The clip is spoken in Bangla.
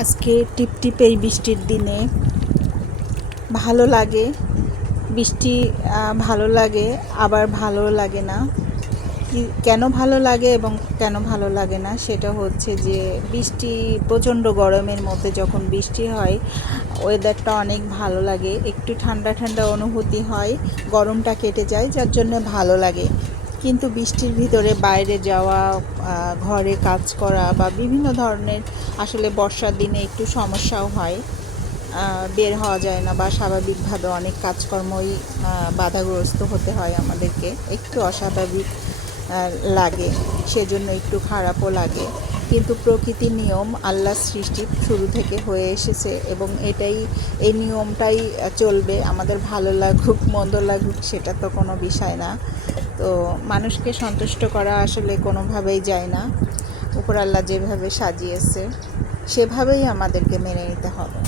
আজকে টিপ টিপ এই বৃষ্টির দিনে। ভালো লাগে। বৃষ্টি ভালো লাগে, আবার ভালো লাগে না। কেন ভালো লাগে এবং কেন ভালো লাগে না? সেটা হচ্ছে যে, বৃষ্টি, প্রচণ্ড গরমের মধ্যে যখন বৃষ্টি হয় ওয়েদারটা অনেক ভালো লাগে। একটু ঠান্ডা ঠান্ডা অনুভূতি হয়, গরমটা কেটে যায়, যার জন্য ভালো লাগে। কিন্তু বৃষ্টির ভিতরে বাইরে যাওয়া ঘরে কাজ করা বা বিভিন্ন ধরনের আসলে বর্ষার দিনে একটু সমস্যাও হয়। বের হওয়া যায় না বা স্বাভাবিকভাবে অনেক কাজকর্মই বাধাগ্রস্ত হতে হয় আমাদেরকে। একটু অস্বাভাবিক লাগে, সেজন্য একটু খারাপও লাগে। কিন্তু প্রকৃতি নিয়ম আল্লাহ সৃষ্টি শুরু থেকে হয়ে এসেছে এবং এটাই, এই নিয়মটাই চলবে। আমাদের ভালো লাগুক, মন্দ লাগুক, সেটা তো কোনো বিষয় না। তো মানুষকে সন্তুষ্ট করা আসলে কোনোভাবেই যায় না। উপর আল্লাহ যেভাবে সাজিয়েছে, সেভাবেই আমাদেরকে মেনে নিতে হবে।